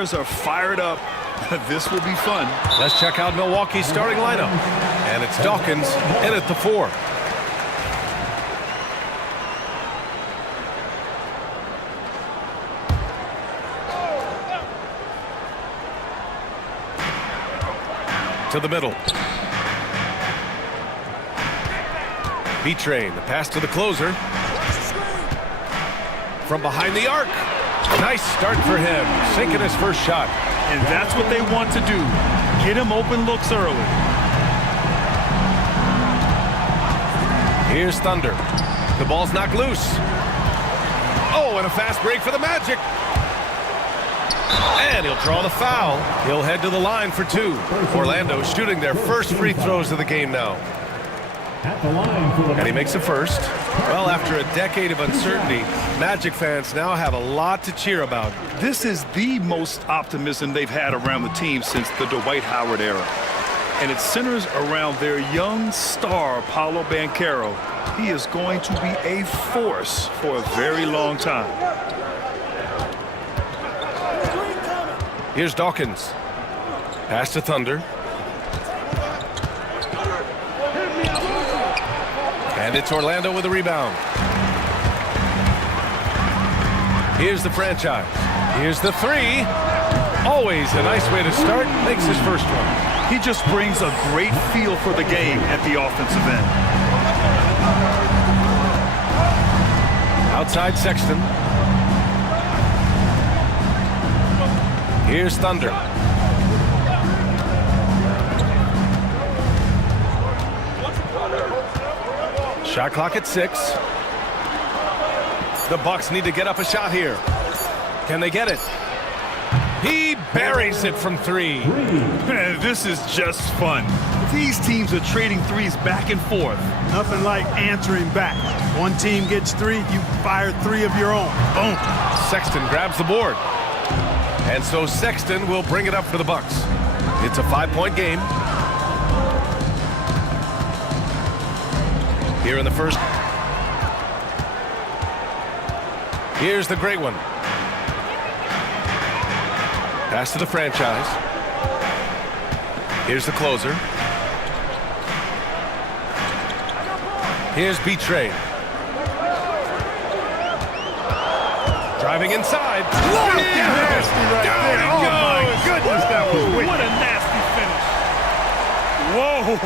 Are fired up. This will be fun. Let's check out Milwaukee's starting lineup. And it's Dawkins in at the 4. To the middle. B-Train, the pass to the closer. From behind the arc. Nice start for him, sinking his first shot. And that's what they want to do. Get him open looks early. Here's Thunder. The ball's knocked loose. Oh, and a fast break for the Magic. And he'll draw the foul. He'll head to the line for 2. Orlando shooting their first free throws of the game now. And he makes the first. Well, after a decade of uncertainty, Magic fans now have a lot to cheer about. This is the most optimism they've had around the team since the Dwight Howard era. And it centers around their young star, Paolo Banchero. He is going to be a force for a very long time. Here's Dawkins. Pass to Thunder. And it's Orlando with a rebound. Here's the franchise. Here's the 3. Always a nice way to start. Makes his first one. He just brings a great feel for the game at the offensive end. Outside Sexton. Here's Thunder. Shot clock at 6. The Bucks need to get up a shot here. Can they get it? He buries it from 3. Man, this is just fun. These teams are trading threes back and forth. Nothing like answering back. One team gets 3, you fire 3 of your own. Boom. Sexton grabs the board. And so Sexton will bring it up for the Bucks. It's a 5-point game. Here in the first. Here's the great one. Pass to the franchise. Here's the closer. Here's B-Train. Driving inside. Nasty right there. Oh, my goodness, that was wicked. What a nasty finish. Whoa,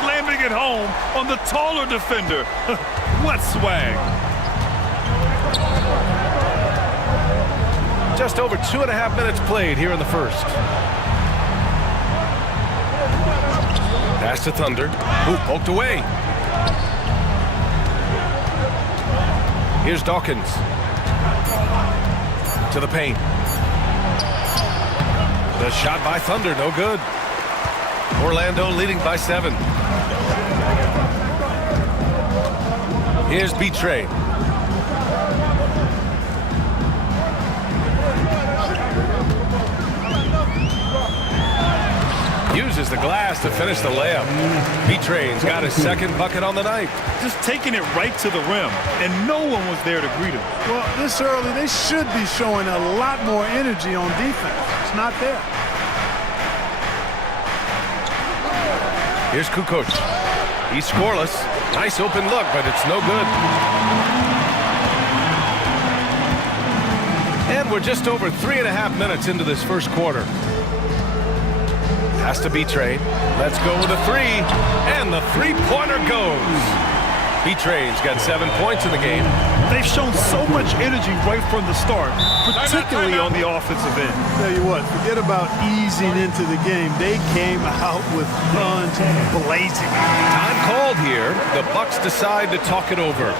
slamming it home on the taller defender. What swag. Just over 2.5 minutes played here in the first. Pass to Thunder. Ooh, poked away. Here's Dawkins. To the paint. The shot by Thunder, no good. Orlando leading by 7. Here's B-Train. Uses the glass to finish the layup. B-Train's got his second bucket on the night. Just taking it right to the rim, and no one was there to greet him. Well, this early, they should be showing a lot more energy on defense. It's not there. Here's Kukoc. He's scoreless. Nice open look, but it's no good. And we're just over 3.5 minutes into this first quarter. Has to be B-Train. Let's go with a 3. And the three-pointer goes. B-Train's got 7 points in the game. They've shown so much energy right from the start, particularly on the offensive end. Tell you what, forget about easing into the game. They came out with guns blazing. Time called here. The Bucks decide to talk it over.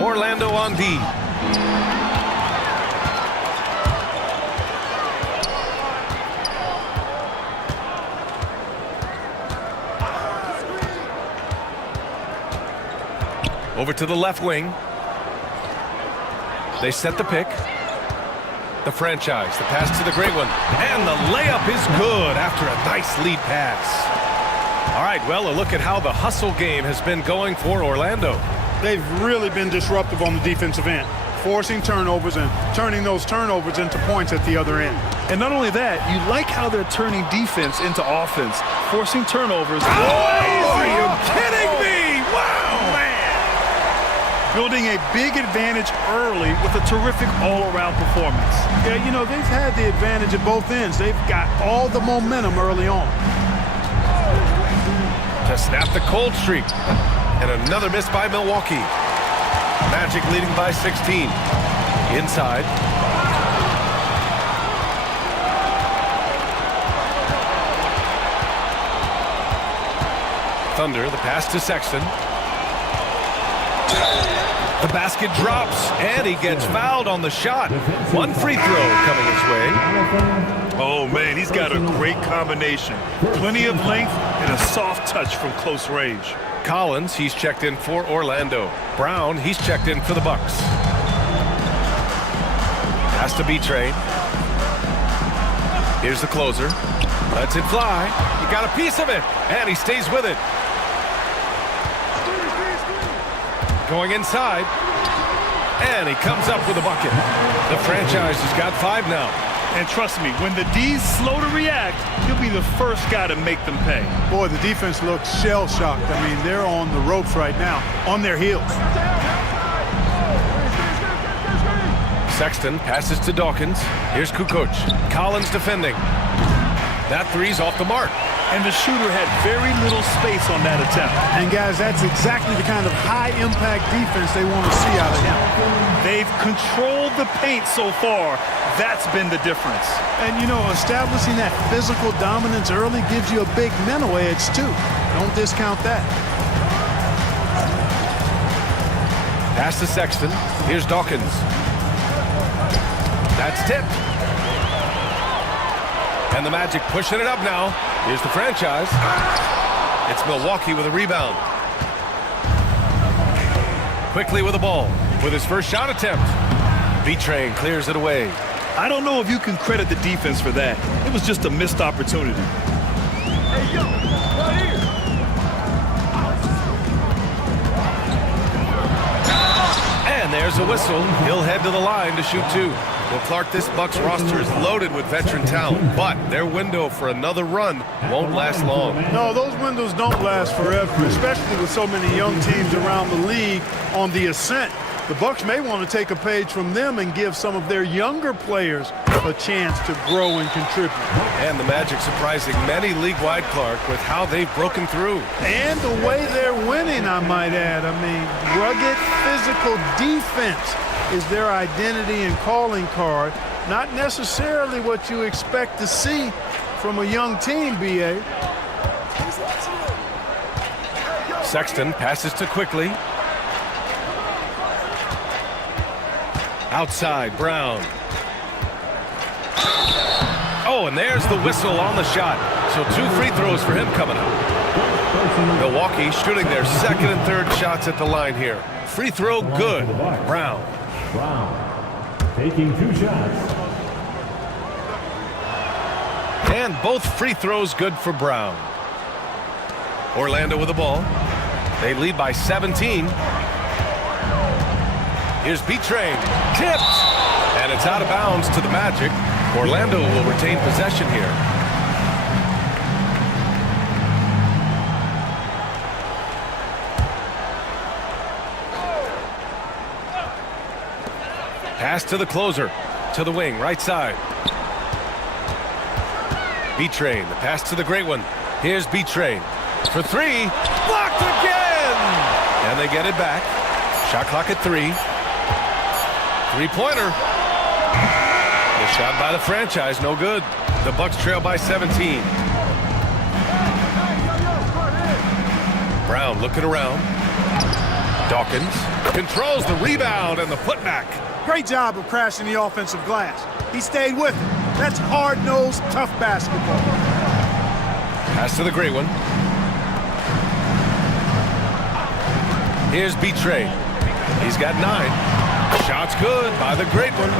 Orlando on D. Over to the left wing. They set the pick. The franchise, the pass to the great one. And the layup is good after a nice lead pass. All right, well, a look at how the hustle game has been going for Orlando. They've really been disruptive on the defensive end, forcing turnovers and turning those turnovers into points at the other end. And not only that, you like how they're turning defense into offense, forcing turnovers. Are you kidding me? Wow! Man! Building a big advantage early with a terrific all-around performance. Yeah, you know, they've had the advantage at both ends. They've got all the momentum early on. To snap the cold streak. And another miss by Milwaukee. Magic leading by 16. Inside. Thunder, the pass to Sexton. The basket drops, and he gets fouled on the shot. One free throw coming his way. Oh, man, he's got a great combination. Plenty of length and a soft touch from close range. Collins, he's checked in for Orlando. Brown, he's checked in for the Bucks. Pass to B-Train. Here's the closer. Lets it fly. He got a piece of it, and he stays with it. Going inside, and he comes up with a bucket. The franchise has got 5 now. And trust me, when the D's slow to react, he'll be the first guy to make them pay. Boy, the defense looks shell-shocked. I mean, they're on the ropes right now, on their heels. Sexton passes to Dawkins. Here's Kukoc. Collins defending. That three's off the mark. And the shooter had very little space on that attempt. And guys, that's exactly the kind of high-impact defense they want to see out of him. They've controlled the paint so far. That's been the difference. And, you know, establishing that physical dominance early gives you a big mental edge, too. Don't discount that. Pass to Sexton. Here's Dawkins. That's tipped. And the Magic pushing it up now. Here's the franchise. It's Milwaukee with a rebound. Quickly with the ball. With his first shot attempt. B-Train clears it away. I don't know if you can credit the defense for that. It was just a missed opportunity. Hey, yo, right here. And there's a whistle. He'll head to the line to shoot 2. Well, Clark, this Bucks roster is loaded with veteran talent, but their window for another run won't last long. No, those windows don't last forever, especially with so many young teams around the league on the ascent. The Bucks may want to take a page from them and give some of their younger players a chance to grow and contribute. And the Magic surprising many league-wide, Clark, with how they've broken through. And the way they're winning, I might add. I mean, rugged physical defense is their identity and calling card. Not necessarily what you expect to see from a young team, B.A. Sexton passes to Quickly. Outside, Brown. Oh, and there's the whistle on the shot. So 2 free throws for him coming up. Milwaukee shooting their second and third shots at the line here. Free throw good. Brown. Taking 2 shots. And both free throws good for Brown. Orlando with the ball. They lead by 17. Here's B-Train. Tipped. And it's out of bounds to the Magic. Orlando will retain possession here. Pass to the closer. To the wing, right side. B-Train, the pass to the great one. Here's B-Train. For 3. Blocked again! And they get it back. Shot clock at 3. Three-pointer. The shot by the franchise, no good. The Bucks trail by 17. Brown looking around. Dawkins controls the rebound and the putback. Great job of crashing the offensive glass. He stayed with it. That's hard-nosed, tough basketball. Pass to the great one. Here's B-Train. He's got 9. Shot's good by the great one.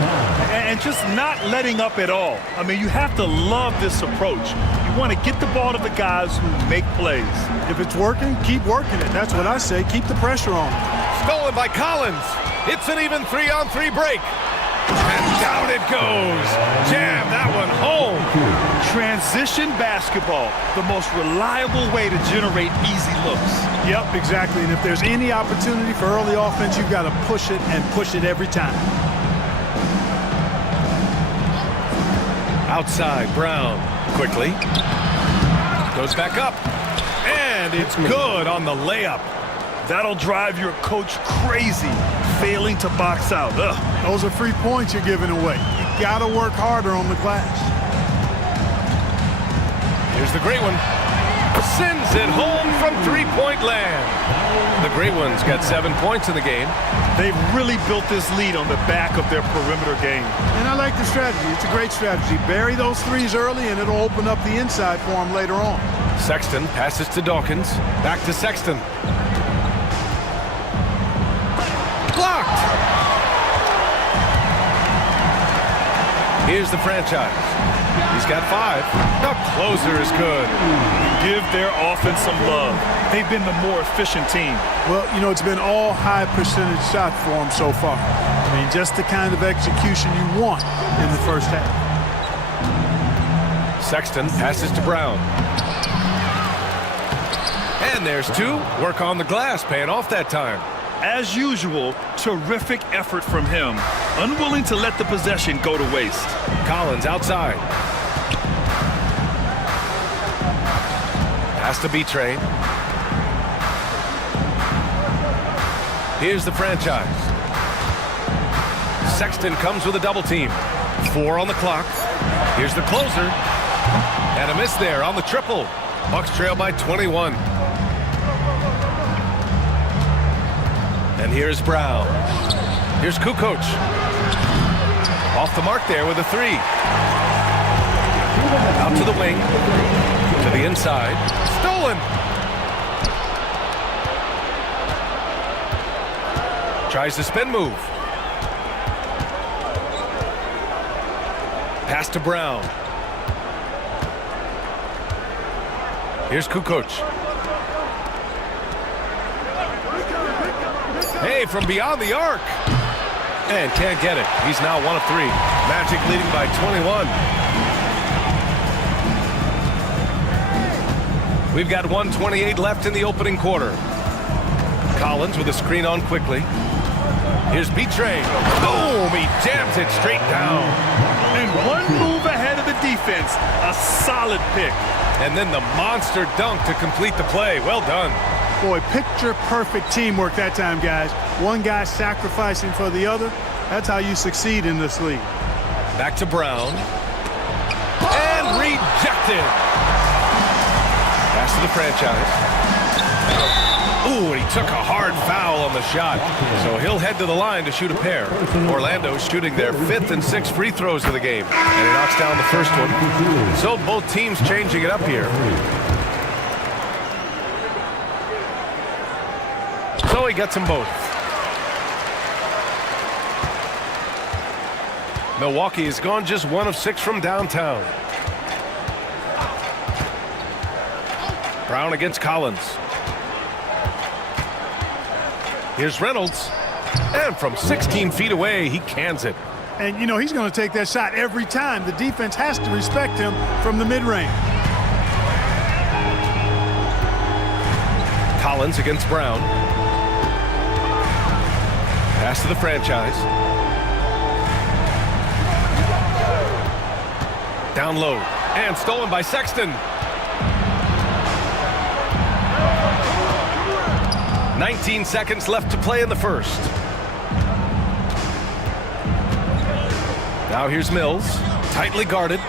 And just not letting up at all. I mean, you have to love this approach. You want to get the ball to the guys who make plays. If it's working, keep working it. That's what I say. Keep the pressure on. Stolen by Collins. It's an even 3-on-3 break. And down it goes. Jam that one home. Transition basketball, the most reliable way to generate easy looks. Yep, exactly. And if there's any opportunity for early offense, you've got to push it and push it every time. Outside, Brown. Quickly. Goes back up. And it's good on the layup. That'll drive your coach crazy, failing to box out. Ugh. Those are free points you're giving away. You got to work harder on the glass. Here's the great one. Sends it home from three-point land. The great one's got 7 points in the game. They've really built this lead on the back of their perimeter game. And I like the strategy. It's a great strategy. Bury those threes early, and it'll open up the inside for them later on. Sexton passes to Dawkins. Back to Sexton. Blocked. Here's the franchise. He's got 5. The closer is good. Give their offense some love. They've been the more efficient team. Well, you know, it's been all high percentage shots for them so far. I mean, just the kind of execution you want in the first half. Sexton passes to Brown. And there's 2. Work on the glass, paying off that time. As usual, terrific effort from him. Unwilling to let the possession go to waste. Collins outside. Pass to B-Train. Here's the franchise. Sexton comes with a double team. 4 on the clock. Here's the closer. And a miss there on the triple. Bucks trail by 21. And here's Brown. Here's Kukoc. Off the mark there with a 3. Out to the wing. To the inside. Stolen. Tries the spin move. Pass to Brown. Here's Kukoc. Hey, from beyond the arc. And can't get it. He's now 1 of 3. Magic leading by 21. We've got 1:28 left in the opening quarter. Collins with a screen on quickly. Here's B-Train. Boom! He jams it straight down. And one move ahead of the defense. A solid pick. And then the monster dunk to complete the play. Well done. Boy, picture-perfect teamwork that time, guys. One guy sacrificing for the other. That's how you succeed in this league. Back to Brown. And rejected. Pass to the franchise. Ooh, and he took a hard foul on the shot. So he'll head to the line to shoot a pair. Orlando's shooting their 5th and 6th free throws of the game. And he knocks down the first one. So both teams changing it up here. So he gets them both. Milwaukee has gone just 1 of 6 from downtown. Brown against Collins. Here's Reynolds. And from 16 feet away, he cans it. And, you know, he's going to take that shot every time. The defense has to respect him from the mid-range. Collins against Brown. Pass to the franchise. Down low. And stolen by Sexton. 19 seconds left to play in the first. Now here's Mills. Tightly guarded.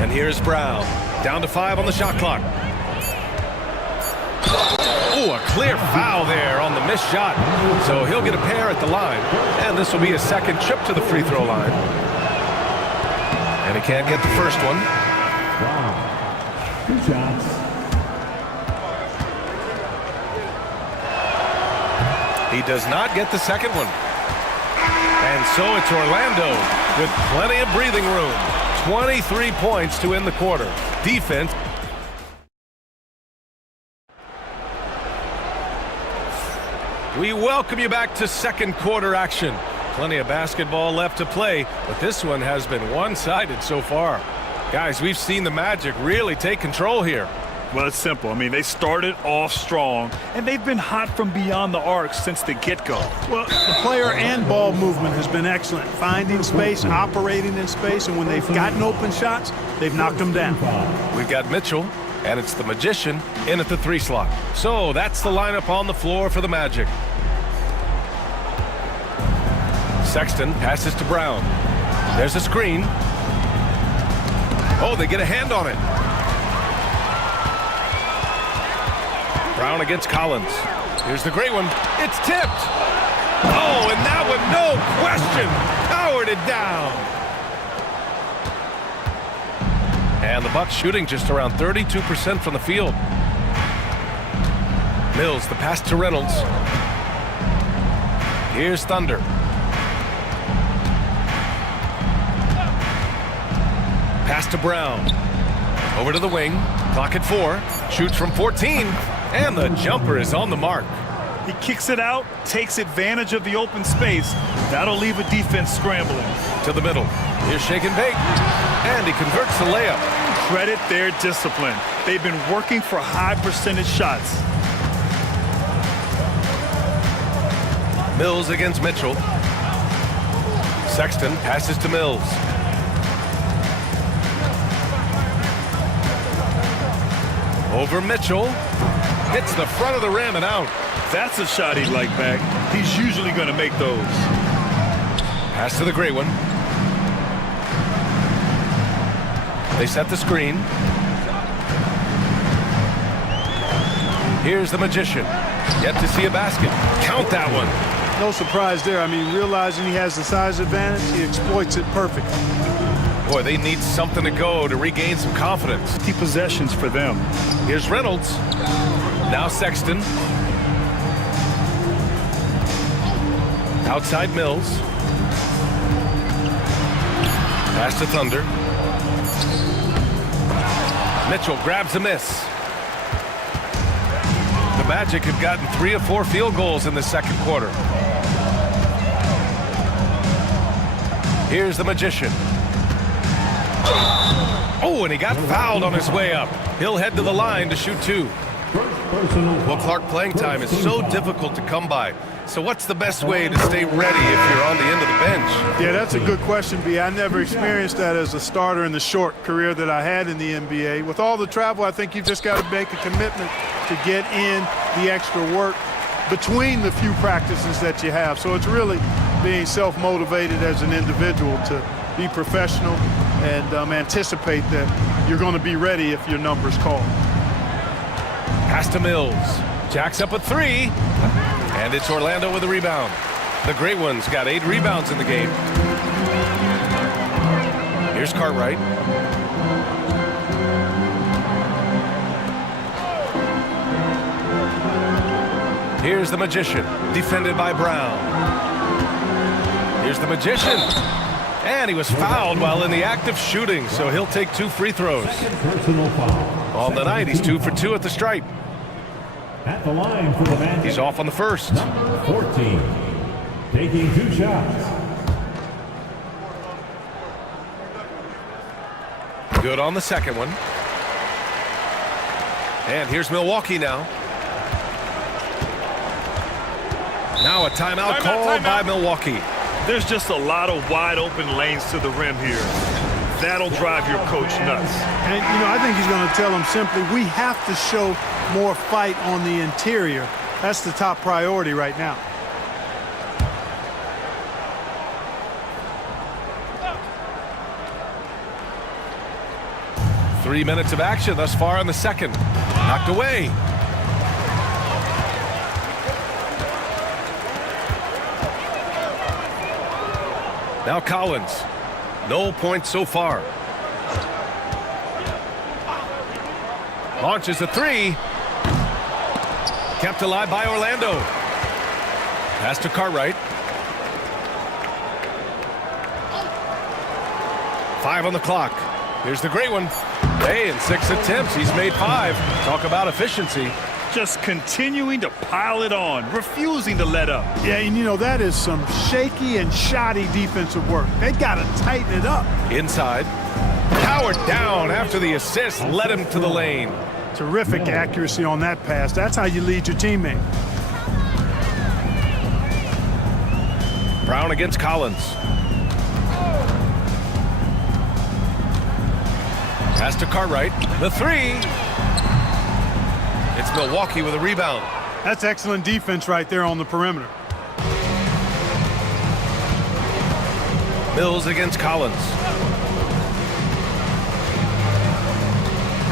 And here's Brown. Down to 5 on the shot clock. Ooh, a clear foul there on the missed shot. So he'll get a pair at the line. And this will be a second trip to the free throw line. And he can't get the first one. Wow. Good shots. He does not get the second one. And so it's Orlando with plenty of breathing room. 23 points to end the quarter. Defense. We welcome you back to second quarter action. Plenty of basketball left to play, but this one has been one-sided so far. Guys, we've seen the Magic really take control here. Well, it's simple. I mean, they started off strong, and they've been hot from beyond the arc since the get-go. Well, the player and ball movement has been excellent. Finding space, operating in space, and when they've gotten open shots, they've knocked them down. We've got Mitchell, and it's the Magician in at the 3 slot. So that's the lineup on the floor for the Magic. Sexton passes to Brown. There's a screen. Oh, they get a hand on it. Brown against Collins. Here's the great one. It's tipped. Oh, and that one, no question, powered it down. And the Bucks shooting just around 32% from the field. Mills, the pass to Reynolds. Here's Thunder. Pass to Brown. Over to the wing. Clock at 4. Shoots from 14. And the jumper is on the mark. He kicks it out, takes advantage of the open space. That'll leave a defense scrambling. To the middle. Here's Shake and Bake. And he converts the layup. Credit their discipline. They've been working for high percentage shots. Mills against Mitchell. Sexton passes to Mills. Over Mitchell. Hits the front of the rim and out. That's a shot he'd like back. He's usually going to make those. Pass to the gray one. They set the screen. Here's the Magician. Yet to see a basket. Count that one. No surprise there. I mean, realizing he has the size advantage, he exploits it perfectly. Boy, they need something to go to regain some confidence. Key possessions for them. Here's Reynolds. Now Sexton. Outside Mills. Pass to Thunder. Mitchell grabs a miss. The Magic have gotten 3 of 4 field goals in the second quarter. Here's the Magician. Oh, and he got fouled on his way up. He'll head to the line to shoot 2. Well, Clark, playing time is so difficult to come by. So what's the best way to stay ready if you're on the end of the bench? Yeah, that's a good question, B. I never experienced that as a starter in the short career that I had in the NBA. With all the travel, I think you've just got to make a commitment to get in the extra work between the few practices that you have. So it's really being self-motivated as an individual to be professional and anticipate that you're going to be ready if your number's called. Pass to Mills. Jacks up a 3. And it's Orlando with a rebound. The Great Ones got 8 rebounds in the game. Here's Cartwright. Here's the Magician, defended by Brown. Here's the Magician. And he was fouled while in the act of shooting, so he'll take 2 free throws. On the night, he's 2 for 2 at the stripe. At the line for the Magic. He's off on the first. Number 14, taking 2 shots. Good on the second one. And here's Milwaukee now. Now a timeout called by Milwaukee. There's just a lot of wide open lanes to the rim here. That'll drive your coach nuts. And, you know, I think he's going to tell them simply, we have to show more fight on the interior. That's the top priority right now. Three minutes of action thus far in the second. Knocked away. Now Collins. No points so far. Launches a 3. Kept alive by Orlando. Pass to Cartwright. 5 on the clock. Here's the great one. Hey, in 6 attempts, he's made 5. Talk about efficiency. Just continuing to pile it on, refusing to let up. Yeah, and you know, that is some shaky and shoddy defensive work. They got to tighten it up. Inside. Powered down after the assist led him to the lane. Terrific accuracy on that pass. That's how you lead your teammate. Brown against Collins. Pass to Cartwright. The 3. It's Milwaukee with a rebound. That's excellent defense right there on the perimeter. Mills against Collins.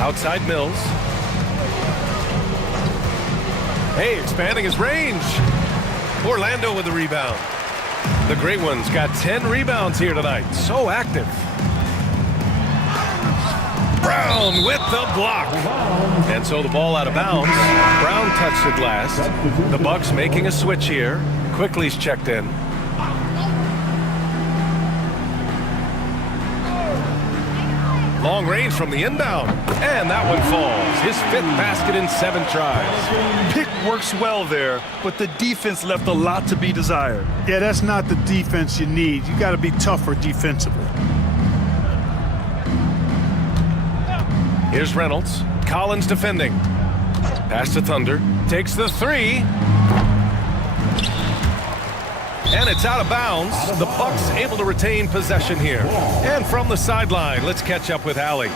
Outside Mills. Hey, expanding his range. Orlando with the rebound. The Great Ones got 10 rebounds here tonight. So active. Brown with the block. And so the ball out of bounds. Brown touched the glass. The Bucks making a switch here. Quickly's checked in. Long range from the inbound. And that one falls. His 5th basket in 7 tries. Pick works well there, but the defense left a lot to be desired. Yeah, that's not the defense you need. You got to be tougher defensively. Here's Reynolds. Collins defending. Pass to Thunder. Takes the 3. And it's out of bounds. The Bucks able to retain possession here. And from the sideline, let's catch up with Allie.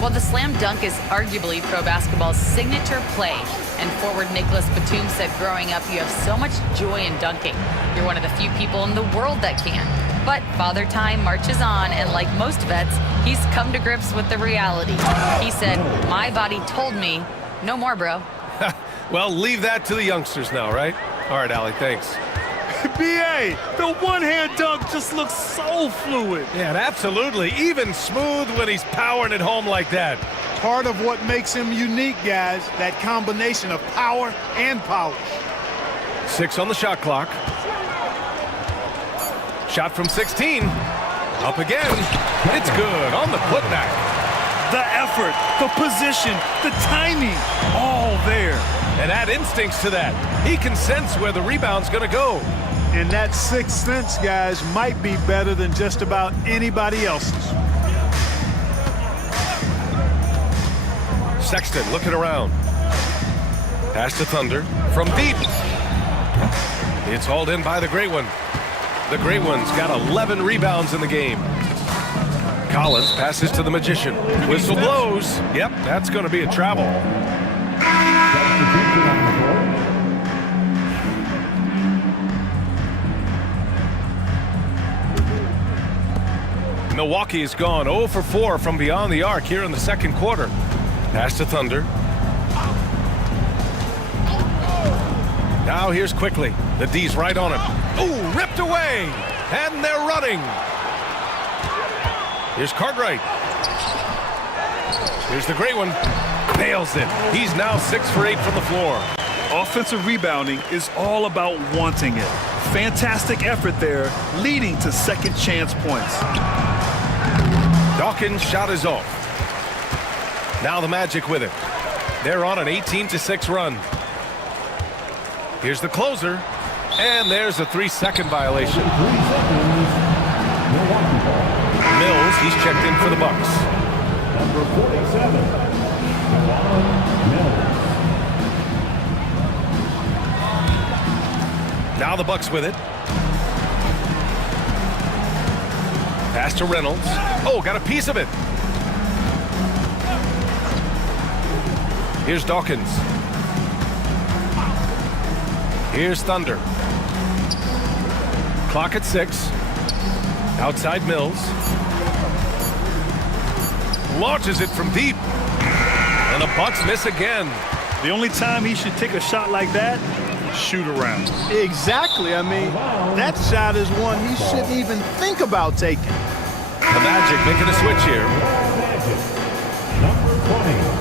Well, the slam dunk is arguably pro basketball's signature play. And forward Nicholas Batum said growing up, you have so much joy in dunking. You're one of the few people in the world that can. But Father Time marches on, and like most vets, he's come to grips with the reality. He said, my body told me, no more, bro. Well, leave that to the youngsters now, right? All right, Allie, thanks. B.A., the one-hand dunk just looks so fluid. Yeah, and absolutely. Even smooth when he's powering it home like that. Part of what makes him unique, guys, that combination of power and polish. 6 on the shot clock. Shot from 16. Up again. It's good on the putback. The effort, the position, the timing, all there. And add instincts to that. He can sense where the rebound's going to go. And that sixth sense, guys, might be better than just about anybody else's. Sexton looking around. Pass to Thunder from deep. It's hauled in by the Great One. The Great One's got 11 rebounds in the game. Collins passes to the Magician. Whistle blows. Yep, that's going to be a travel. Milwaukee has gone 0 for 4 from beyond the arc here in the second quarter. Pass to Thunder. Now here's Quickly. The D's right on him. Ooh, ripped away. And they're running. Here's Cartwright. Here's the Great One. Nails it. He's now 6 for 8 from the floor. Offensive rebounding is all about wanting it. Fantastic effort there, leading to second chance points. Dawkins' shot is off. Now the Magic with it. They're on an 18-6 run. Here's the closer. And there's a 3-second violation. Mills, he's checked in for the Bucks. Number 47, Mills. Now the Bucks with it. Pass to Reynolds. Oh, got a piece of it. Here's Dawkins. Here's Thunder. Clock at 6. Outside Mills. Launches it from deep. And the Bucks miss again. The only time he should take a shot like that, shoot around. Exactly. I mean, that shot is one he shouldn't even think about taking. The Magic making a switch here. Magic. Number 20.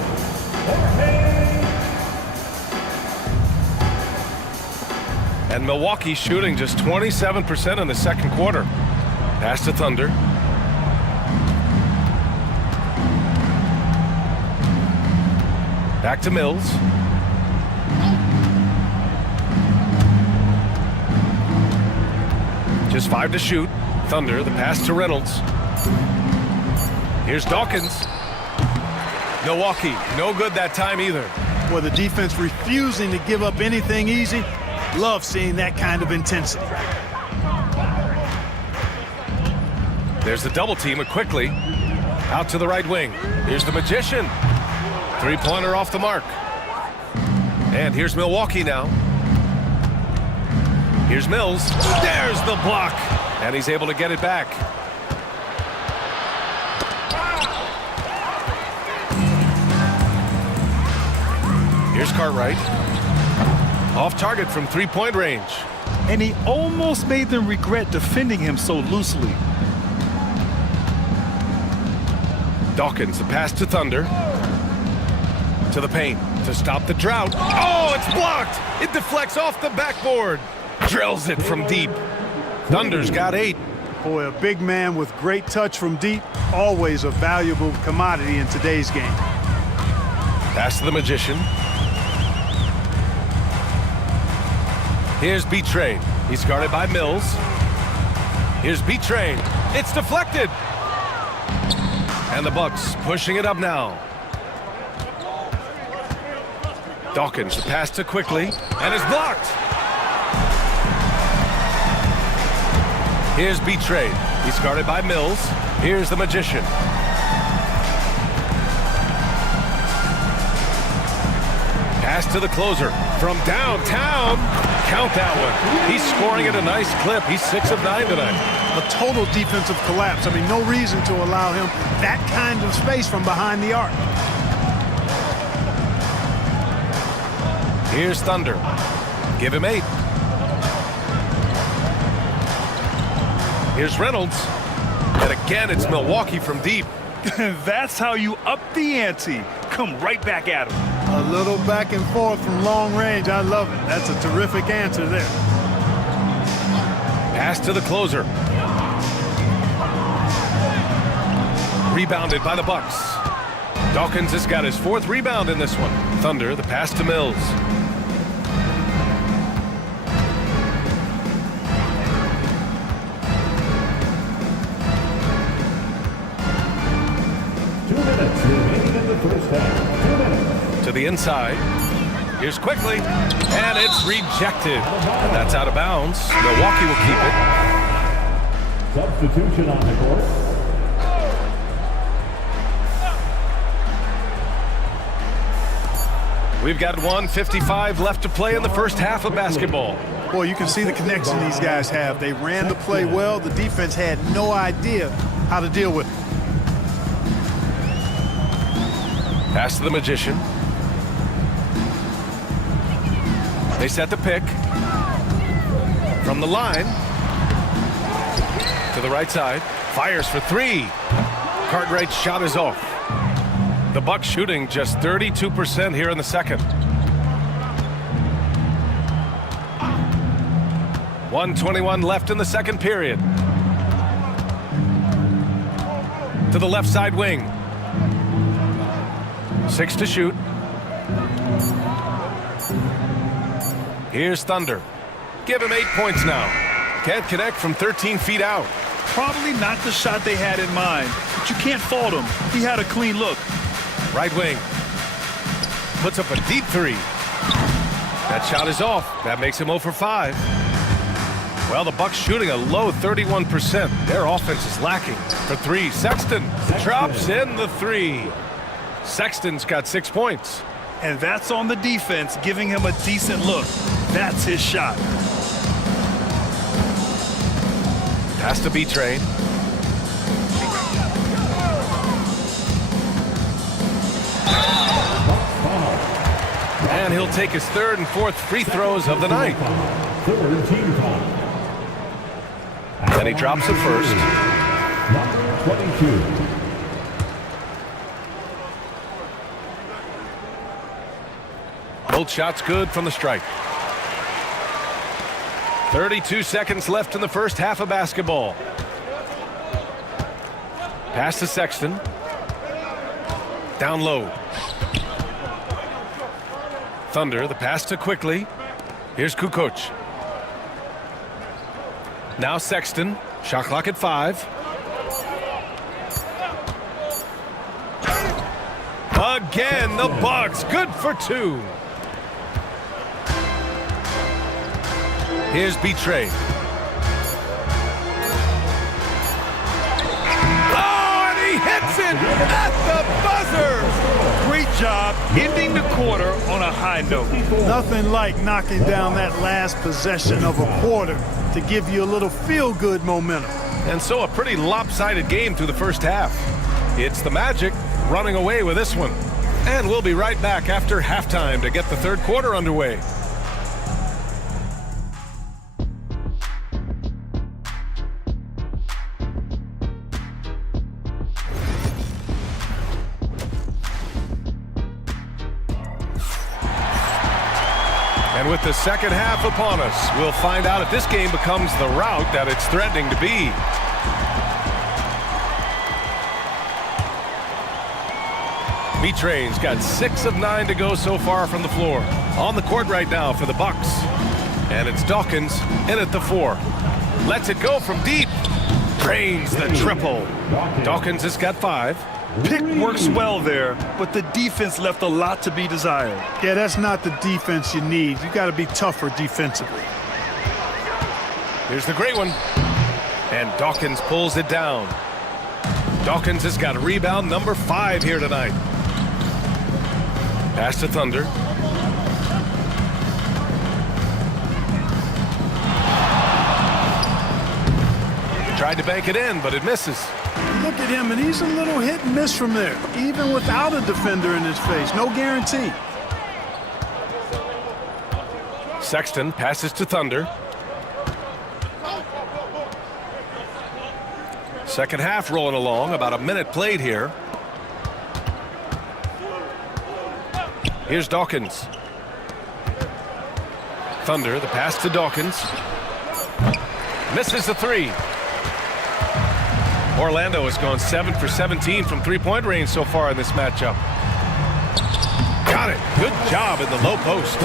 And Milwaukee shooting just 27% in the second quarter. Pass to Thunder. Back to Mills. Just 5 to shoot. Thunder, the pass to Reynolds. Here's Dawkins. Milwaukee, no good that time either. Well, the defense refusing to give up anything easy. Love seeing that kind of intensity. There's the double team quickly. Out to the right wing. Here's the Magician. Three-pointer off the mark. And here's Milwaukee now. Here's Mills. There's the block. And he's able to get it back. Here's Cartwright. Off target from three-point range. And he almost made them regret defending him so loosely. Dawkins, the pass to Thunder. To the paint to stop the drought. Oh, it's blocked. It deflects off the backboard. Drills it from deep. Thunder's got 8. Boy, a big man with great touch from deep, always a valuable commodity in today's game. Pass to the Magician. Here's B-Train. He's guarded by Mills. Here's B-Train. It's deflected. And the Bucks pushing it up now. Dawkins, the pass to Quickly, and is blocked. Here's B-Train. He's guarded by Mills. Here's the Magician. Pass to the closer from downtown. Count that one. He's scoring at a nice clip. He's 6 of 9 tonight. A total defensive collapse. I mean, no reason to allow him that kind of space from behind the arc. Here's Thunder. Give him 8. Here's Reynolds. And again, it's Milwaukee from deep. That's how you up the ante. Come right back at him. A little back and forth from long range. I love it. That's a terrific answer there. Pass to the closer. Rebounded by the Bucks. Dawkins has got his 4th rebound in this one. Thunder, the pass to Mills. To the inside. Here's Quickly. And it's rejected. And that's out of bounds. Milwaukee will keep it. Substitution on the court. We've got 1:55 left to play in the first half of basketball. Boy, you can see the connection these guys have. They ran the play well. The defense had no idea how to deal with it. Pass to the Magician. They set the pick. From the line. To the right side. Fires for 3. Cartwright's shot is off. The Bucks shooting just 32% here in the second. 1:21 left in the second period. To the left side wing. 6 to shoot. Here's Thunder. Give him 8 points now. Can't connect from 13 feet out. Probably not the shot they had in mind, but you can't fault him. He had a clean look. Right wing. Puts up a deep 3. That shot is off. That makes him 0 for 5. Well, the Bucks shooting a low 31%. Their offense is lacking. For 3, Sexton drops in the 3. Sexton's got 6 points. And that's on the defense, giving him a decent look. That's his shot. Pass to B-Train. And he'll take his 3rd and 4th free throws of the night. Third team foul. And he drops it first. Number 22. Both shots good from the stripe. 32 seconds left in the first half of basketball. Pass to Sexton. Down low. Thunder, the pass to Quickly. Here's Kukoc. Now Sexton. Shot clock at 5. Again, the Bucks. Good for 2. Here's Betray. Oh, and he hits it at the buzzer. Great job ending the quarter on a high note. Nothing like knocking down that last possession of a quarter to give you a little feel-good momentum. And so a pretty lopsided game through the first half. It's the Magic running away with this one. And we'll be right back after halftime to get the third quarter underway. And with the second half upon us, we'll find out if this game becomes the rout that it's threatening to be. Betray's got 6 of 9 to go so far from the floor. On the court right now for the Bucks. And it's Dawkins in at the 4. Lets it go from deep. Drains the triple. Dawkins has got 5. Pick works well there, but the defense left a lot to be desired. Yeah, that's not the defense you need. You got to be tougher defensively. Here's the great one. And Dawkins pulls it down. Dawkins has got rebound number 5 here tonight. Pass to Thunder. Tried to bank it in, but it misses. Look at him, and he's a little hit and miss from there, even without a defender in his face. No guarantee. Sexton passes to Thunder. Second half rolling along, about a minute played here. Here's Dawkins. Thunder, the pass to Dawkins. Misses the 3. Orlando has gone 7 for 17 from three-point range so far in this matchup. Got it. Good job in the low post.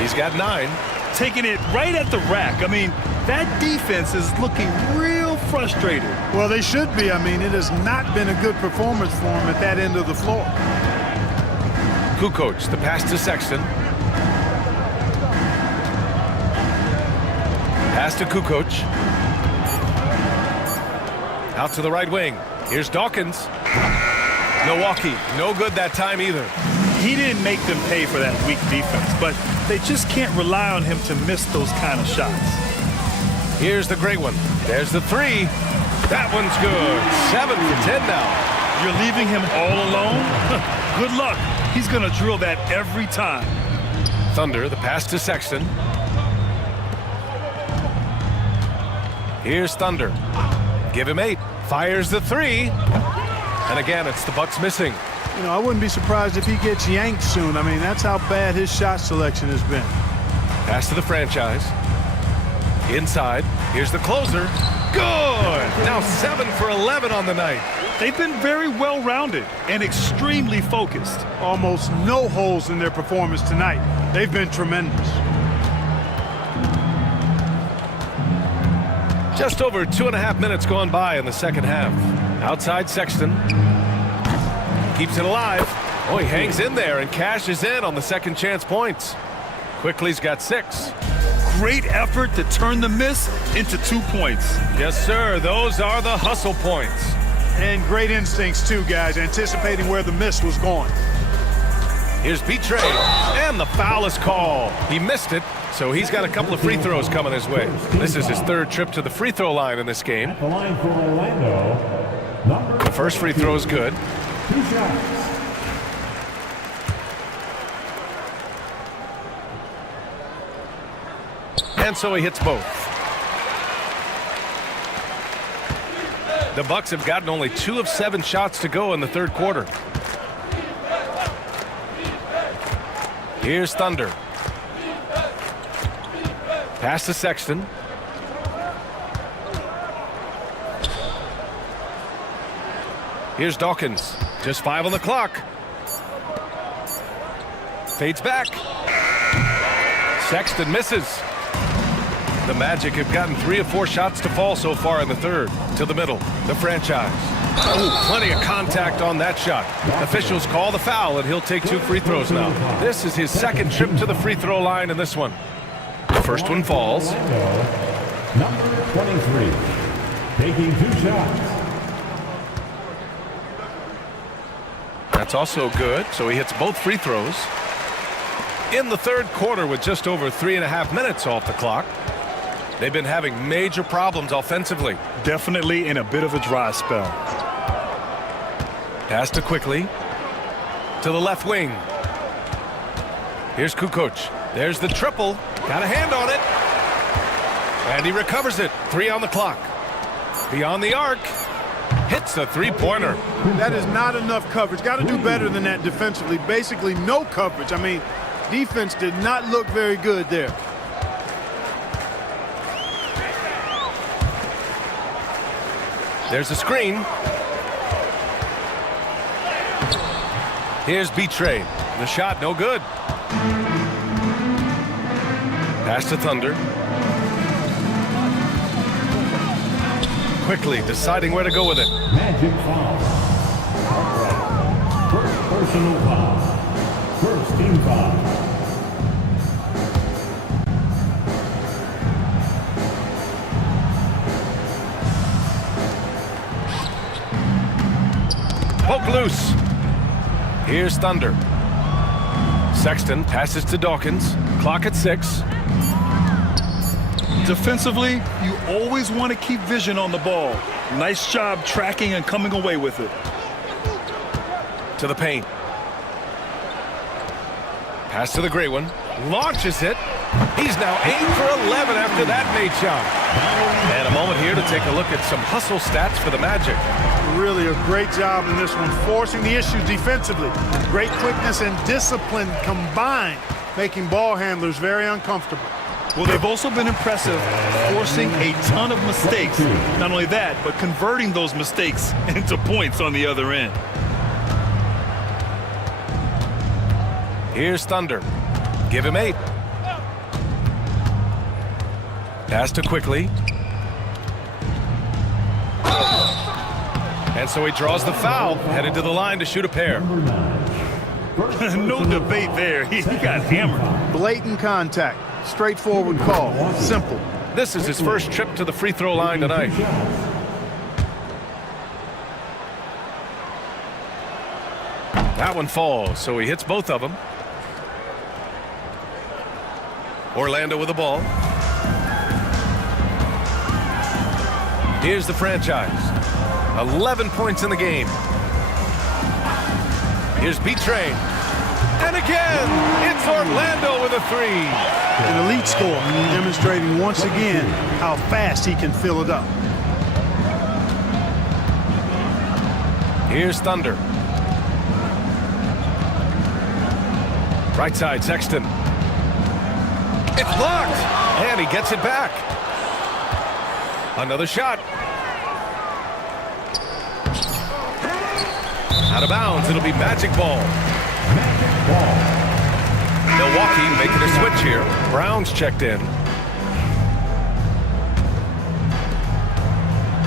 He's got 9. Taking it right at the rack. I mean, that defense is looking real frustrated. Well, they should be. I mean, it has not been a good performance for him at that end of the floor. Kukoc, the pass to Sexton. Pass to Kukoc. Out to the right wing. Here's Dawkins. Milwaukee, no good that time either. He didn't make them pay for that weak defense, but they just can't rely on him to miss those kind of shots. Here's the great one. There's the 3. That one's good. 7 for 10 now. You're leaving him all alone? Good luck. He's going to drill that every time. Thunder, the pass to Sexton. Here's Thunder. Give him 8. Fires the 3. And again, it's the Bucks missing. You know, I wouldn't be surprised if he gets yanked soon. I mean, that's how bad his shot selection has been. Pass to the franchise. Inside. Here's the closer. Good! Now 7 for 11 on the night. They've been very well-rounded and extremely focused. Almost no holes in their performance tonight. They've been tremendous. Just over 2.5 minutes gone by in the second half. Outside Sexton. Keeps it alive. Oh, he hangs in there and cashes in on the second chance points. Quickly's got 6. Great effort to turn the miss into 2 points. Yes, sir. Those are the hustle points. And great instincts, too, guys, anticipating where the miss was going. Here's Betray, and the foul is called. He missed it, so he's got a couple of free throws coming his way. This is his 3rd trip to the free throw line in this game. The line for Orlando. The first free throw is good. 2 shots. And so he hits both. The Bucks have gotten only 2 of 7 shots to go in the third quarter. Here's Thunder. Pass to Sexton. Here's Dawkins. Just 5 on the clock. Fades back. Sexton misses. The Magic have gotten 3 or 4 shots to fall so far in the third. To the middle. The franchise. Oh, plenty of contact on that shot. Officials call the foul, and he'll take 2 free throws now. This is his second trip to the free throw line in this one. The first one falls. Number 23, taking 2 shots. That's also good, so he hits both free throws. In the third quarter with just over 3.5 minutes off the clock. They've been having major problems offensively. Definitely in a bit of a dry spell. Pass to Quickly. To the left wing. Here's Kukoc. There's the triple. Got a hand on it. And he recovers it. 3 on the clock. Beyond the arc. Hits a 3-pointer. That is not enough coverage. Got to do better than that defensively. Basically no coverage. I mean, defense did not look very good there. There's a screen. Here's Betray. The shot, no good. Pass to Thunder. Quickly deciding where to go with it. Magic foul. First personal foul. First team foul. Poke loose. Here's Thunder. Sexton passes to Dawkins. Clock at 6. Defensively, you always want to keep vision on the ball. Nice job tracking and coming away with it. To the paint. Pass to the gray one. Launches it. He's now 8 for 11 after that made shot. And a moment here to take a look at some hustle stats for the Magic. Really a great job in this one, forcing the issues defensively. Great quickness and discipline combined, making ball handlers very uncomfortable. Well, they've also been impressive, forcing a ton of mistakes. Not only that, but converting those mistakes into points on the other end. Here's Thunder. Give him 8. Pass to Quickly. And so he draws the foul, headed to the line to shoot a pair. No debate there. He got hammered. Blatant contact. Straightforward call. Simple. This is his first trip to the free throw line tonight. That one falls, so he hits both of them. Orlando with the ball. Here's the franchise. 11 points in the game. Here's Betray. And again, it's Orlando with a 3. An elite score, demonstrating once again how fast he can fill it up. Here's Thunder. Right side, Sexton. It's blocked, and he gets it back. Another shot. Out of bounds, it'll be Magic ball. Milwaukee making a switch here. Brown's checked in.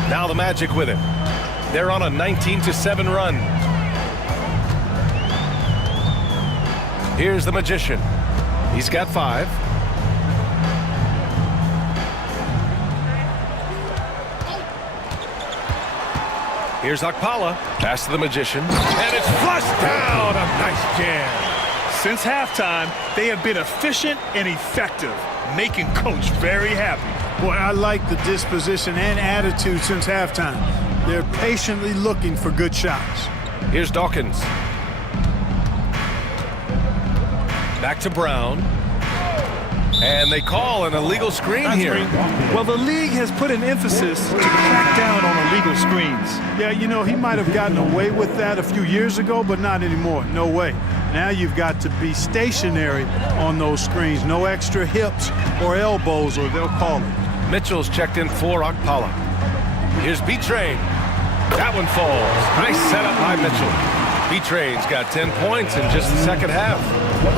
Now the Magic with it. They're on a 19-7 run. Here's the Magician. He's got 5. Here's Okpala. Pass to the Magician. And it's flushed down. A nice jam. Since halftime, they have been efficient and effective, making Coach very happy. Boy, I like the disposition and attitude since halftime. They're patiently looking for good shots. Here's Dawkins. Back to Brown. And they call an illegal screen here. Well, the league has put an emphasis to crack down on illegal screens. Yeah, you know, he might have gotten away with that a few years ago, but not anymore. No way. Now you've got to be stationary on those screens. No extra hips or elbows, or they'll call it. Mitchell's checked in for Okpala. Here's B-Train. That one falls. Nice setup by Mitchell. B-Train's got 10 points in just the second half.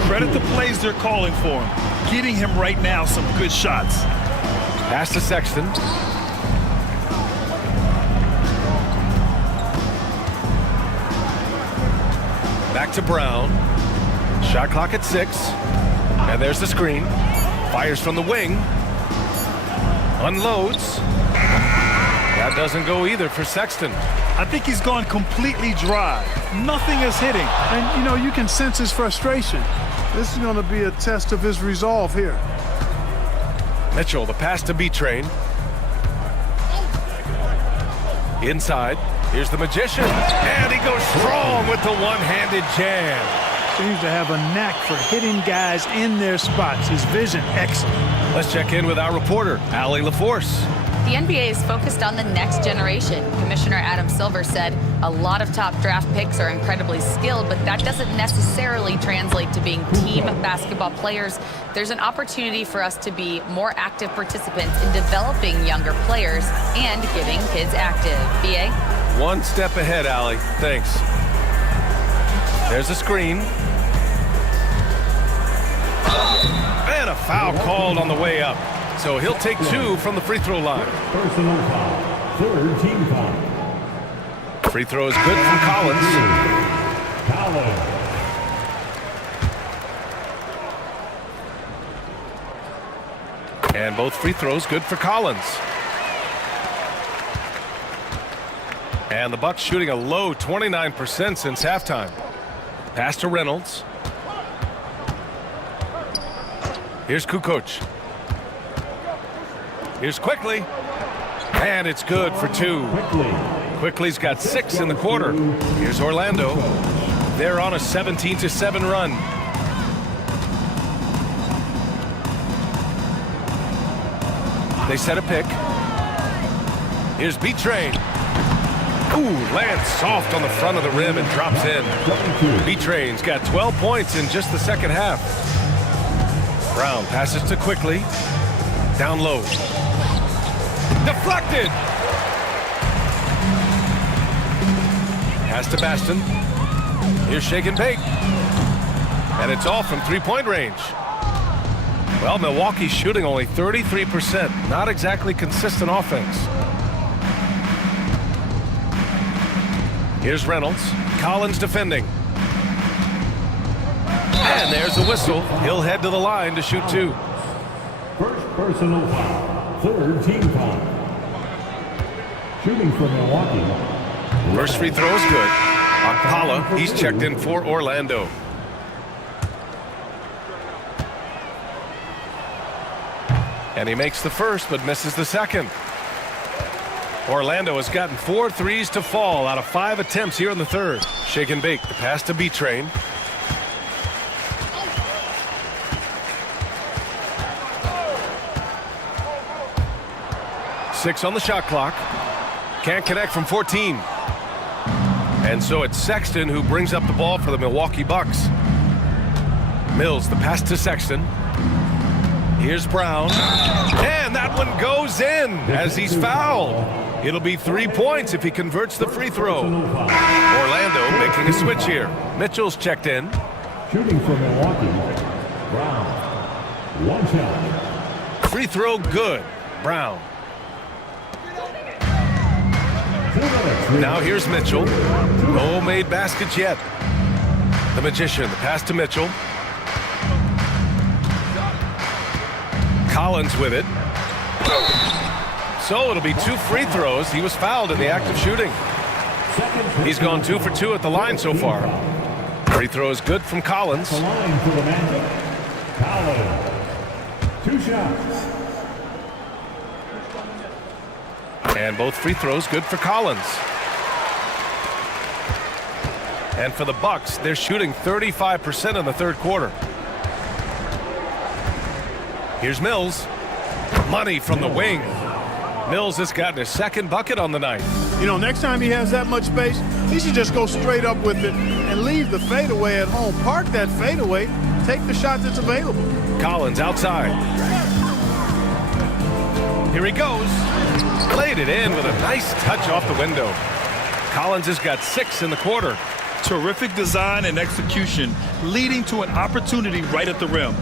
Credit the plays they're calling for him. Getting him right now some good shots. Pass to Sexton. Back to Brown. Shot clock at 6. And there's the screen. Fires from the wing. Unloads. That doesn't go either for Sexton. I think he's gone completely dry. Nothing is hitting. And, you know, you can sense his frustration. This is going to be a test of his resolve here. Mitchell, the pass to B-Train. Inside. Here's the Magician. And he goes strong with the one-handed jam. Seems to have a knack for hitting guys in their spots. His vision, excellent. Let's check in with our reporter, Allie LaForce. The NBA is focused on the next generation. Commissioner Adam Silver said a lot of top draft picks are incredibly skilled, but that doesn't necessarily translate to being team basketball players. There's an opportunity for us to be more active participants in developing younger players and getting kids active. BA? One step ahead, Allie. Thanks. There's a screen. And a foul called on the way up. So he'll take 2 from the free throw line. Personal foul. Third team foul. Free throw is good from Collins. Collins. And both free throws good for Collins. And the Bucks shooting a low 29% since halftime. Pass to Reynolds. Here's Kukoc. Here's Quickly. And it's good for 2. Quickly's got 6 in the quarter. Here's Orlando. They're on a 17-7 run. They set a pick. Here's B-Train. Ooh, lands soft on the front of the rim and drops in. B-Train's got 12 points in just the second half. Brown passes to Quickly. Down low. Deflected. Pass to Baston. Here's Shake and Bake. And it's off from three-point range. Well, Milwaukee's shooting only 33%. Not exactly consistent offense. Here's Reynolds. Collins defending. And there's the whistle. He'll head to the line to shoot 2. First personal foul. Third team foul. Shooting for Milwaukee. First free throw is good. Okpala, he's checked in for Orlando. And he makes the first but misses the second. Orlando has gotten 4 threes to fall out of 5 attempts here in the third. Shake and bake. The pass to B-Train. Six on the shot clock. Can't connect from 14. And so it's Sexton who brings up the ball for the Milwaukee Bucks. Mills, the pass to Sexton. Here's Brown. And that one goes in as he's fouled. It'll be 3 points if he converts the free throw. Orlando making a switch here. Mitchell's checked in. Shooting for Milwaukee. Brown. One shot. Free throw good. Brown. Now here's Mitchell. No made baskets yet. The Magician, the pass to Mitchell. Collins with it. So it'll be 2 free throws. He was fouled in the act of shooting. He's gone 2 for 2 at the line so far. Free throw is good from Collins. The line for the Magic. Collins. 2 shots. And both free throws good for Collins. And for the Bucks, they're shooting 35% in the third quarter. Here's Mills. Money from the wing. Mills has gotten his second bucket on the night. You know, next time he has that much space, He should just go straight up with it and leave the fadeaway at home. Park that fadeaway, take the shot that's available. Collins outside. Here he goes. Played it in with a nice touch off the window. Collins has got 6 in the quarter. Terrific design and execution, leading to an opportunity right at the rim.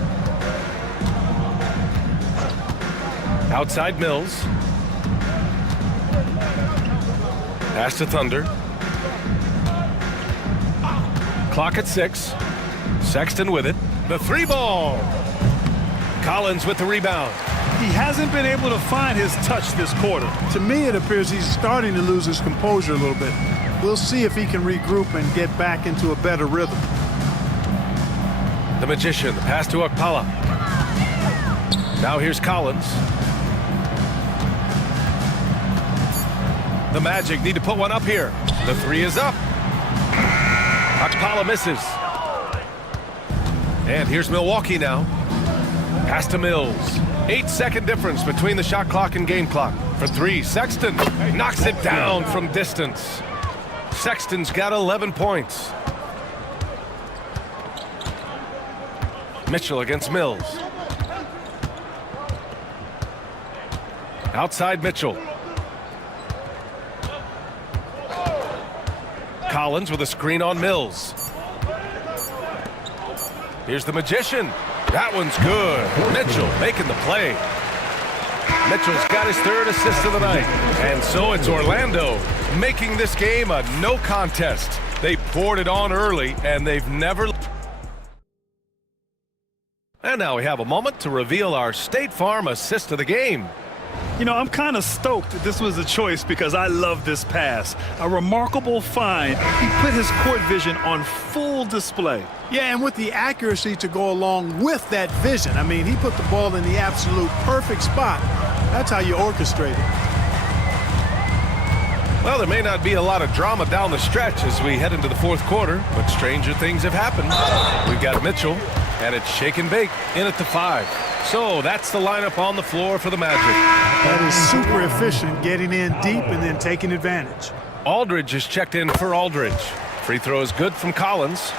Outside Mills. Pass to Thunder. Clock at 6. Sexton with it. The 3 ball. Collins with the rebound. He hasn't been able to find his touch this quarter. To me, it appears he's starting to lose his composure a little bit. We'll see if he can regroup and get back into a better rhythm. The Magician, the pass to Okpala. Now here's Collins. The Magic need to put one up here. The 3 is up. Okpala misses. And here's Milwaukee now. Pass to Mills. 8-second difference between the shot clock and game clock. For 3, Sexton knocks it down from distance. Sexton's got 11 points. Mitchell against Mills. Outside Mitchell. Collins with a screen on Mills. Here's the Magician. That one's good. Mitchell making the play. Mitchell's got his 3rd assist of the night. And so it's Orlando making this game a no contest. They poured it on early, and they've never... And now we have a moment to reveal our State Farm assist of the game. You know, I'm kind of stoked that this was a choice because I love this pass. A remarkable find. He put his court vision on full display. Yeah, and with the accuracy to go along with that vision. I mean, he put the ball in the absolute perfect spot. That's how you orchestrate it. Well, there may not be a lot of drama down the stretch as we head into the 4th quarter, but stranger things have happened. We've got Mitchell, and it's shake and bake in at the 5. So that's the lineup on the floor for the Magic. That is super efficient, getting in deep and then taking advantage. Aldridge is checked in for Aldridge. Free throw is good from Collins.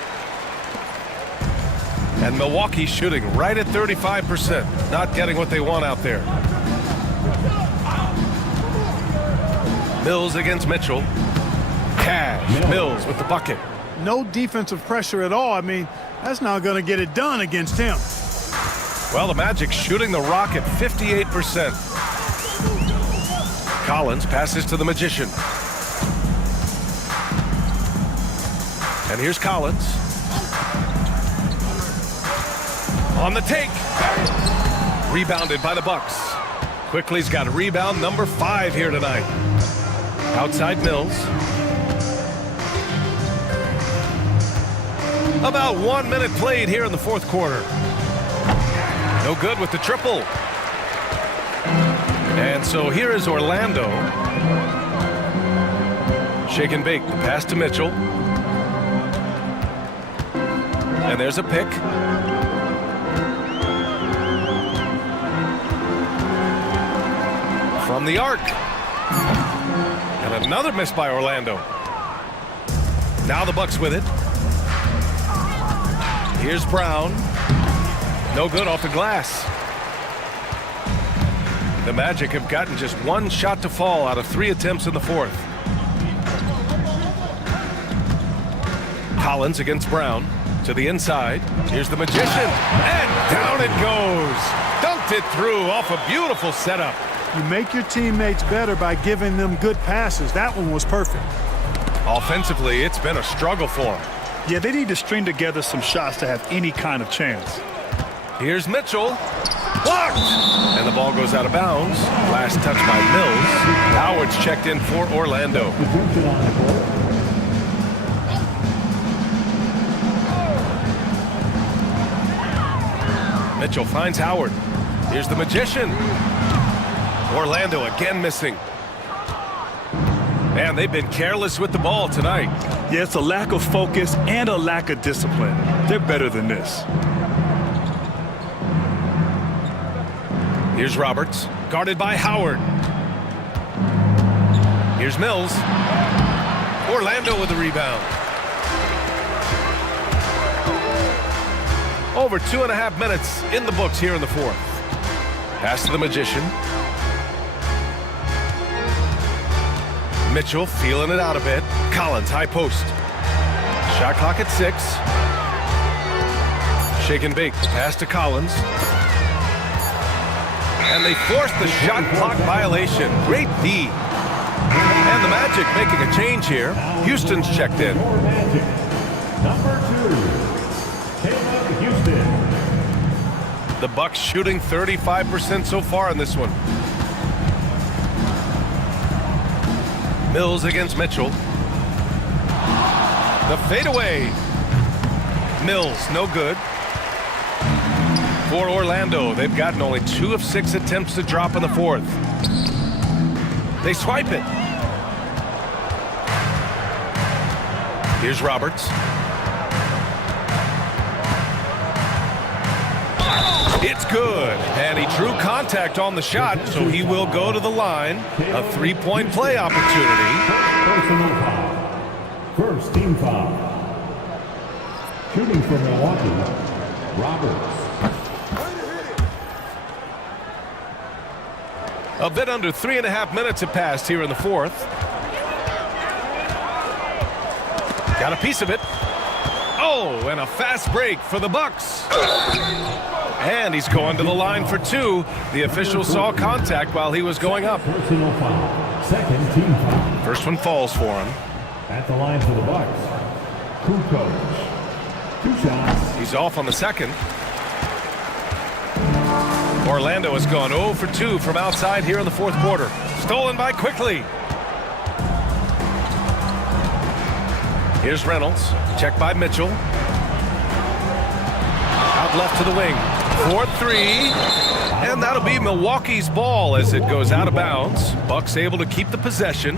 And Milwaukee shooting right at 35%. Not getting what they want out there. Mills against Mitchell. Cash. Mills with the bucket. No defensive pressure at all. I mean, that's not going to get it done against him. Well, the Magic shooting the rock at 58%. Collins passes to the Magician. And here's Collins. On the take. Rebounded by the Bucks. Quickly's got a rebound number 5 here tonight. Outside Mills. About 1 minute played here in the 4th quarter. No good with the triple. And so here is Orlando. Shake and bake. The pass to Mitchell. And there's a pick. From the arc. And another miss by Orlando. Now the Bucks with it. Here's Brown. No good off the glass. The Magic have gotten just 1 shot to fall out of 3 attempts in the 4th. Collins against Brown. To the inside. Here's the Magician. And down it goes. Dunked it through off a beautiful setup. You make your teammates better by giving them good passes. That one was perfect. Offensively, it's been a struggle for them. Yeah, they need to string together some shots to have any kind of chance. Here's Mitchell. Blocked! And the ball goes out of bounds. Last touch by Mills. Howard's checked in for Orlando. Mitchell finds Howard. Here's the Magician. Orlando again missing. Man, they've been careless with the ball tonight. Yeah, it's a lack of focus and a lack of discipline. They're better than this. Here's Roberts, guarded by Howard. Here's Mills. Orlando with the rebound. Over 2.5 minutes in the books here in the fourth. Pass to the Magician. Mitchell feeling it out a bit. Collins, high post. Shot clock at 6. Shake and bake. Pass to Collins. And they force the shot clock violation. Great D. And the Magic making a change here. Houston's checked in. Magic. Number 2, Caleb Houston. The Bucks shooting 35% so far in this one. Mills against Mitchell. The fadeaway. Mills, no good. For Orlando, they've gotten only 2 of 6 attempts to drop in the fourth. They swipe it. Here's Roberts. It's good. And he drew contact on the shot, so he will go to the line. A 3-point play opportunity. Personal foul. First team foul. Shooting for Milwaukee, Roberts. A bit under 3.5 minutes have passed here in the fourth. Got a piece of it. Oh, and a fast break for the Bucks. And he's going to the line for 2. The official saw contact while he was going up. Personal foul. Second team foul. First one falls for him. At the line for the Bucks, Kukoc. 2 shots. He's off on the second. Orlando has gone 0 for 2 from outside here in the fourth quarter. Stolen by Quickly. Here's Reynolds. Checked by Mitchell. Out left to the wing. 4-3. And that'll be Milwaukee's ball as it goes out of bounds. Bucks able to keep the possession.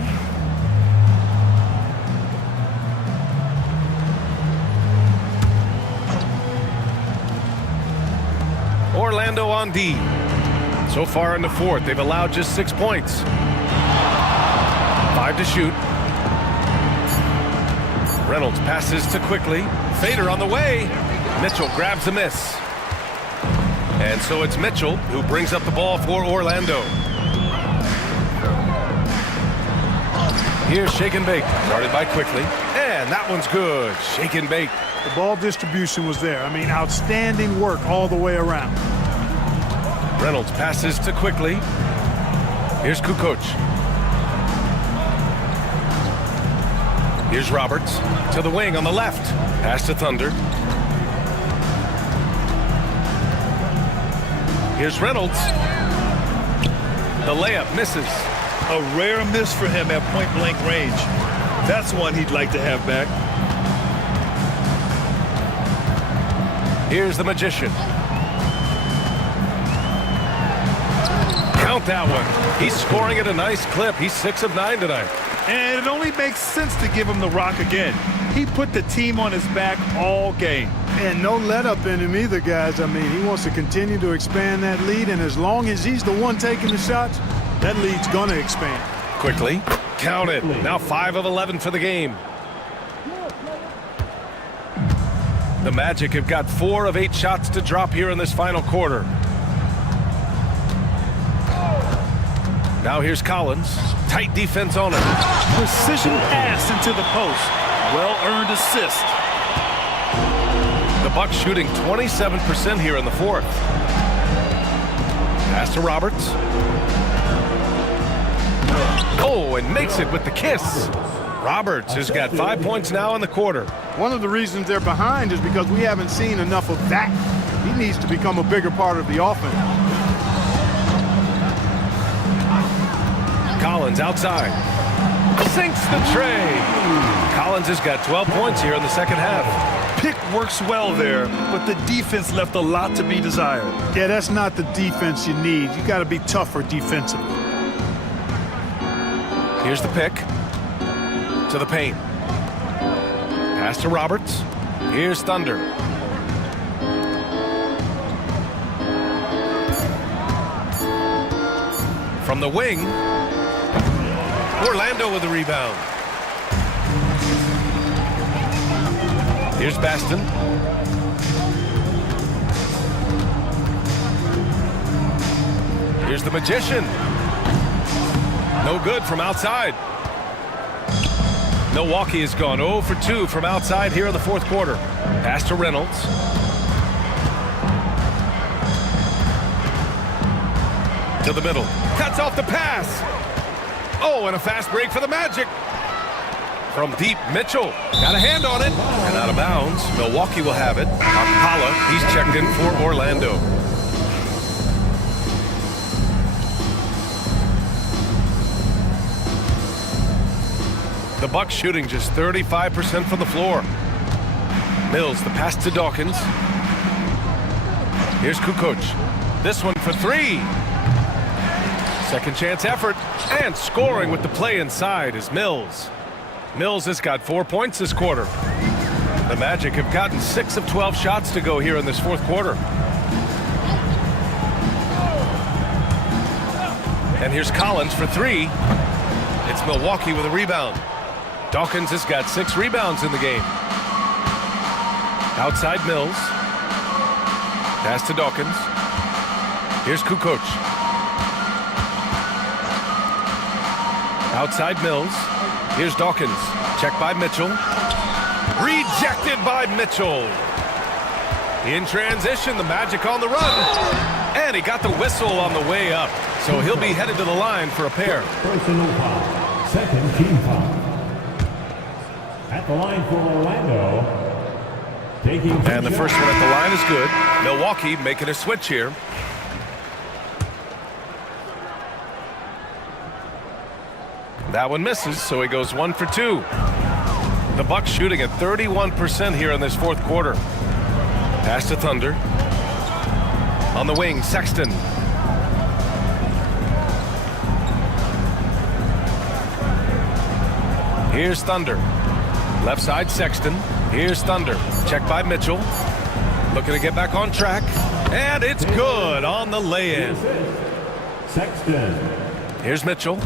Orlando on D. So far in the fourth, they've allowed just 6 points. 5 to shoot. Reynolds passes to Quickly. Fader on the way. Mitchell grabs the miss. And so it's Mitchell who brings up the ball for Orlando. Here's Shake and Bake. Guarded by Quickly. And that one's good. Shake and Bake. The ball distribution was there. I mean, outstanding work all the way around. Reynolds passes to Quickly. Here's Kukoc. Here's Roberts to the wing on the left. Pass to Thunder. Here's Reynolds. The layup misses. A rare miss for him at point-blank range. That's one he'd like to have back. Here's the Magician. Count that one. He's scoring at a nice clip. He's 6 of 9 tonight. And it only makes sense to give him the rock again. He put the team on his back all game. And no let up in him either, guys. I mean, he wants to continue to expand that lead, and as long as he's the one taking the shots, that lead's going to expand. Quickly. Count it. Now 5 of 11 for the game. The Magic have got 4 of 8 shots to drop here in this final quarter. Now here's Collins. Tight defense on him. Precision pass into the post. Well-earned assist. The Bucks shooting 27% here in the fourth. Pass to Roberts. Oh, and makes it with the kiss. Roberts has got 5 points now in the quarter. One of the reasons they're behind is because we haven't seen enough of that. He needs to become a bigger part of the offense. Collins outside. Sinks the tray. Collins has got 12 points here in the second half. Pick works well there, but the defense left a lot to be desired. Yeah, that's not the defense you need. You got to be tougher defensively. Here's the pick. To the paint. Pass to Roberts. Here's Thunder. From the wing. Orlando with the rebound. Here's Baston. Here's the Magician. No good from outside. Milwaukee has gone 0 for 2 from outside here in the fourth quarter. Pass to Reynolds. To the middle. Cuts off the pass. Oh, and a fast break for the Magic. From deep, Mitchell. Got a hand on it. And out of bounds. Milwaukee will have it. Akpala, he's checked in for Orlando. The Bucks shooting just 35% from the floor. Mills, the pass to Dawkins. Here's Kukoc. This one for 3. Second chance effort. And scoring with the play inside is Mills. Mills has got 4 points this quarter. The Magic have gotten 6 of 12 shots to go here in this fourth quarter. And here's Collins for 3. It's Milwaukee with a rebound. Dawkins has got 6 rebounds in the game. Outside Mills. Pass to Dawkins. Here's Kukoc. Outside Mills. Here's Dawkins. Check by Mitchell. Rejected by Mitchell. In transition, the Magic on the run. And he got the whistle on the way up. So he'll be headed to the line for a pair. Personal foul. Second team foul. At the line for Orlando. Taking and the first one at the line is good. Milwaukee making a switch here. That one misses, so he goes 1 for 2. The Bucks shooting at 31% here in this fourth quarter. Pass to Thunder. On the wing, Sexton. Here's Thunder. Left side, Sexton. Here's Thunder. Check by Mitchell. Looking to get back on track. And it's good on the lay-in. Sexton. Here's Mitchell.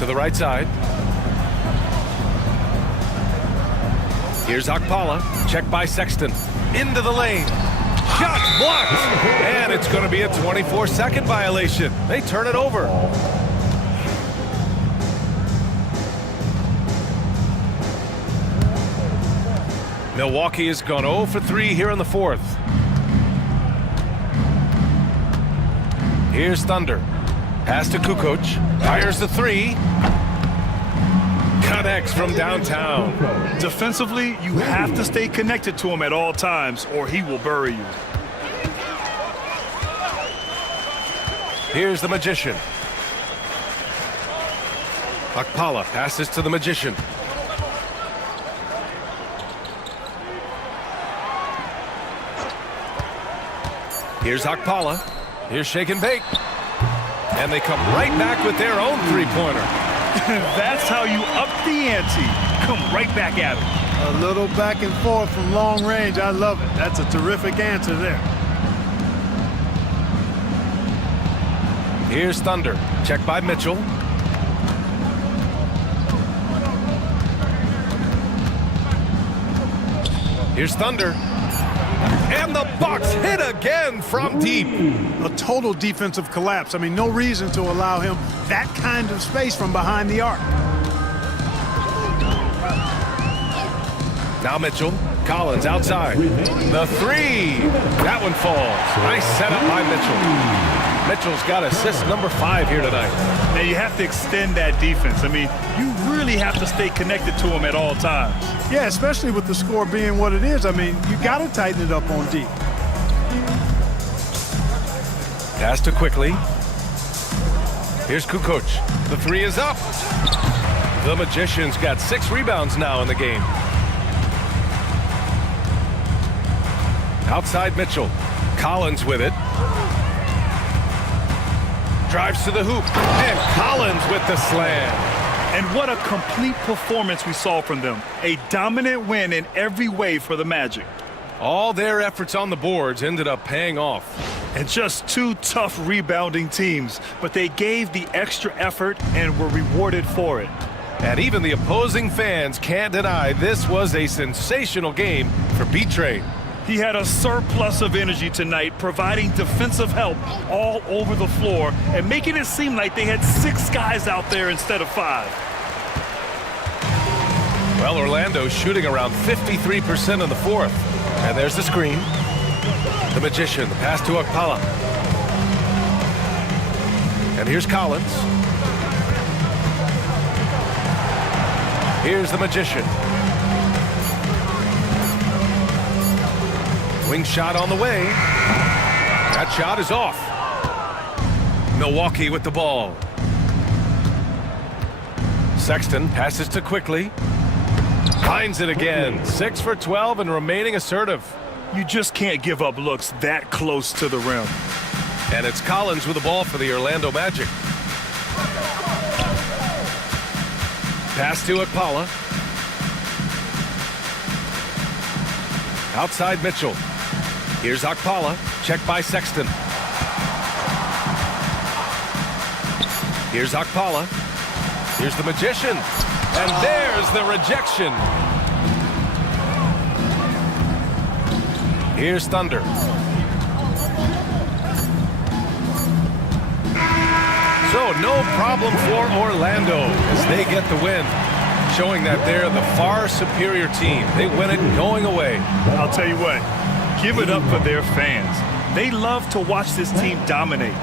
To the right side. Here's Akpala. Check by Sexton. Into the lane. Shot blocked. And it's going to be a 24-second violation. They turn it over. Milwaukee has gone 0 for 3 here in the fourth. Here's Thunder. Pass to Kukoc. Fires the 3. Connects from downtown. Defensively, you have to stay connected to him at all times or he will bury you. Here's the Magician. Akpala passes to the Magician. Here's Akpala. Here's Shake and Bake. And they come right back with their own three-pointer. That's how you up the ante. Come right back at it. A little back and forth from long range. I love it. That's a terrific answer there. Here's Thunder. Check by Mitchell. Here's Thunder. And the Bucks hit again from deep. A total defensive collapse. I mean, no reason to allow him that kind of space from behind the arc. Now Mitchell. Collins outside. The 3. That one falls. Nice setup by Mitchell. Mitchell's got assist number 5 here tonight. Now you have to extend that defense. I mean, you really have to stay connected to him at all times. Yeah, especially with the score being what it is. I mean, you got to tighten it up on D. Pass to Quickly. Here's Kukoc. The 3 is up. The Magician's got 6 rebounds now in the game. Outside Mitchell. Collins with it. Drives to the hoop. And Collins with the slam. And what a complete performance we saw from them. A dominant win in every way for the Magic. All their efforts on the boards ended up paying off. And just two tough rebounding teams, but they gave the extra effort and were rewarded for it. And even the opposing fans can't deny this was a sensational game for B-Train. He had a surplus of energy tonight, providing defensive help all over the floor and making it seem like they had 6 guys out there instead of 5. Well, Orlando's shooting around 53% in the fourth. And there's the screen. The Magician, the pass to Okpala. And here's Collins. Here's the Magician. Wing shot on the way. That shot is off. Milwaukee with the ball. Sexton passes to Quickly. Finds it again. 6 for 12 and remaining assertive. You just can't give up looks that close to the rim. And it's Collins with the ball for the Orlando Magic. Pass to Okpala. Outside Mitchell. Here's Okpala. Checked by Sexton. Here's Okpala. Here's the Magician. And there's the rejection. Here's Thunder. So no problem for Orlando as they get the win, showing that they're the far superior team. They win it going away. I'll tell you what, give it up for their fans. They love to watch this team dominate.